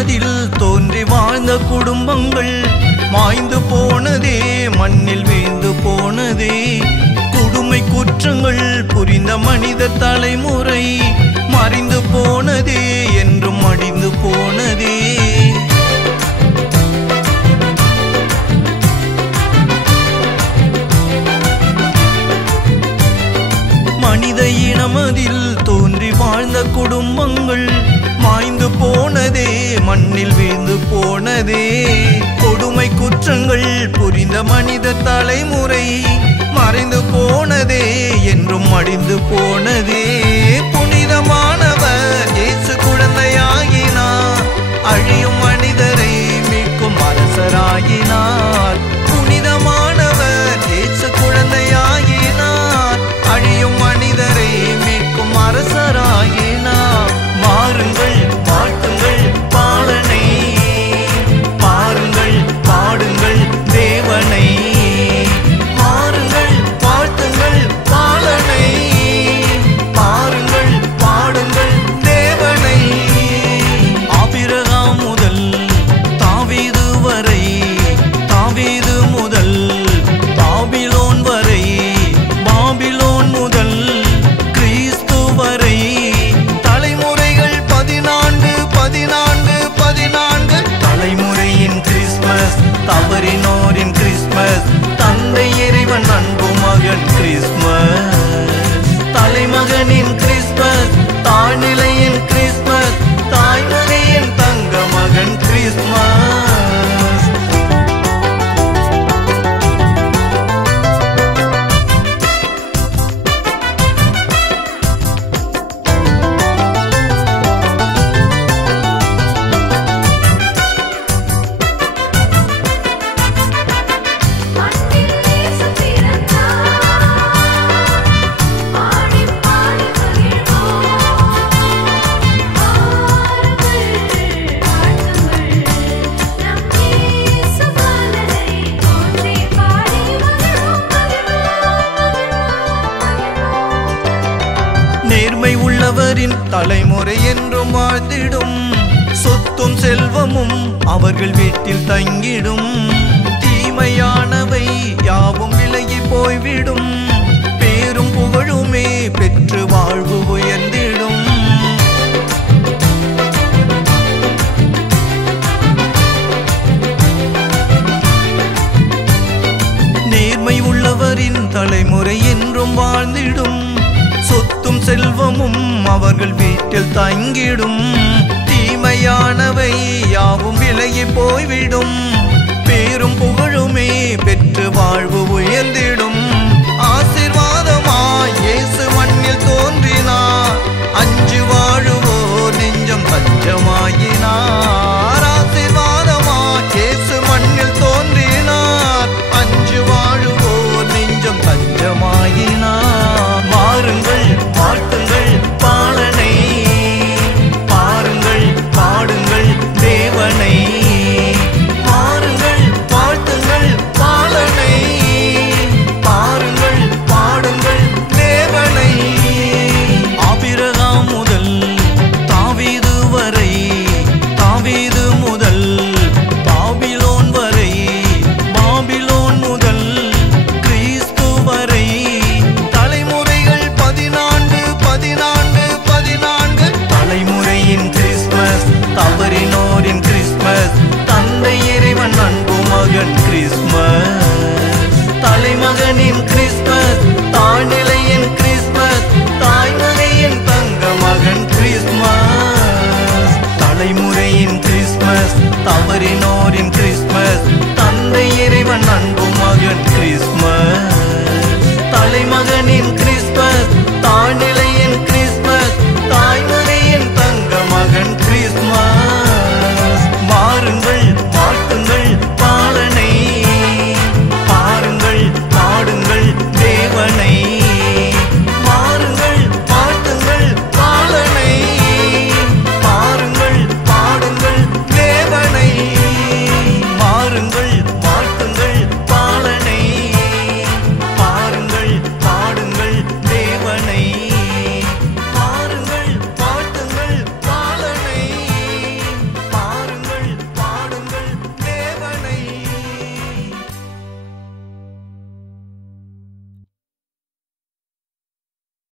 மனதில் தோன்றி வாழ்ந்த குடும்பங்கள் மாய்ந்து போனதே, மண்ணில் வீழ்ந்து போனதே. கொடுமை குற்றங்கள் புரிந்த மனித தலைமுறை மறைந்து போனதே, என்றும் அடிந்து போனதே. மனித இனமதில் தோன்றி வாழ்ந்த குடும்பங்கள் மாய்ந்து போனதே, மண்ணில் வீழ்ந்து போனதே. கொடுமை குற்றங்கள் புரிந்த மனித தலைமுறை மறைந்து போனதே, என்றும் அடிந்து போனதே. புனிதமானவர் இயேசு குழந்தையாகினார், அழியும் மனிதரை மீட்கும் அரசராகினார். புனிதமானவர் இயேசு குழந்தையாகினார், அழியும் மனிதரை மீட்கும் அரசராகினார். மாறுங்கள் வாழ்த்துங்கள் பாலனை, பாருங்கள் பாடுங்கள் தேவனை. மாறுங்கள் வாழ்த்துங்கள் பாலனை, பாருங்கள் பாடுங்கள் தேவனை. ஆபிரகாம் முதல் தாவீது வரை, தாவீது முதல் பாபிலோன் வரை, பாபிலோன் முதல் கிறிஸ்து வரை. தலைமுறைகள் 14 14 14. தலைமுறையின் கிறிஸ்மஸ், தவறினோரின் கிறிஸ்மஸ், தந்தை இறைவன் அன்பு மகன் கிறிஸ்மஸ். தலைமகனின் கிறிஸ்மஸ், தாழ்நிலையின் கிறிஸ்மஸ், தாய்மொழியின் தங்க மகன் கிறிஸ்மஸ். உள்ளவரின் தலைமுறை என்றும் வாழ்ந்திடும். சொத்தும் செல்வமும் அவர்கள் வீட்டில் தங்கிடும். தீமையானவை யாவும் விலகி போய்விடும். பேரும் புகழுமே பெற்று வாழ்வு உயர்ந்திடும். நேர்மை உள்ளவரின் தலைமுறை என்றும் வாழ்ந்திடும். சொத்தும் செல்வமும் அவர்கள் வீட்டில் தங்கிடும். தீமையானவை யாவும் விலகி போய்விடும். பேரும் புகழுமே பெற்று வாழ்வு உயர்ந்திடும்.